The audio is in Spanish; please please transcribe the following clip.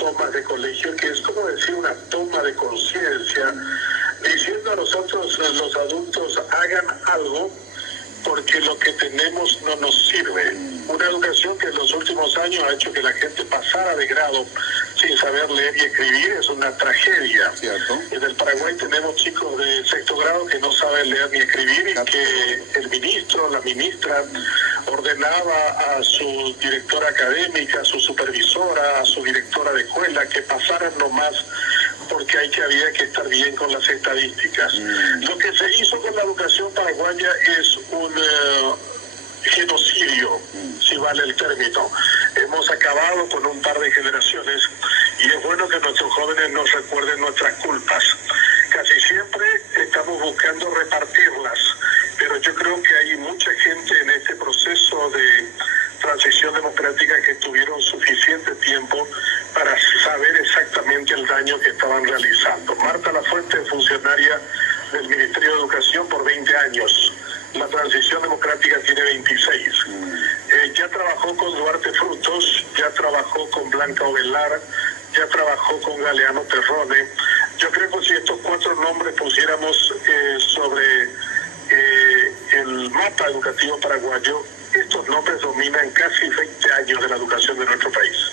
tomas de colegio, que es como decir una toma de conciencia, diciendo a nosotros los adultos hagan algo porque lo que tenemos no nos sirve. Una educación que en los últimos años ha hecho que la gente pasara de grado sin saber leer y escribir es una tragedia. ¿Cierto? En el Paraguay tenemos chicos de sexto grado que no saben leer ni escribir y que el ministro, la ministra, ordenaba a su directora académica, a su supervisora, a su directora de escuela que pasaran nomás porque había que estar bien con las estadísticas. Lo que se hizo con la educación paraguaya es un genocidio, si vale el término. Hemos acabado con un par de generaciones y es bueno que nuestros jóvenes nos recuerden nuestras culpas. Casi siempre estamos buscando repartirlas, pero yo creo que hay mucha gente en este proceso de transición democrática que tuvieron suficiente tiempo para saber exactamente el daño que estaban realizando. Marta Lafuente, funcionaria del Ministerio de Educación por 20 años. La transición democrática tiene 26. Ya trabajó con Duarte Frutos, ya trabajó con Blanca Ovelar, ya trabajó con Galeano Terrone. Yo creo que si estos 4 nombres pusiéramos sobre el mapa educativo paraguayo, estos nombres dominan casi 20 años de la educación de nuestro país.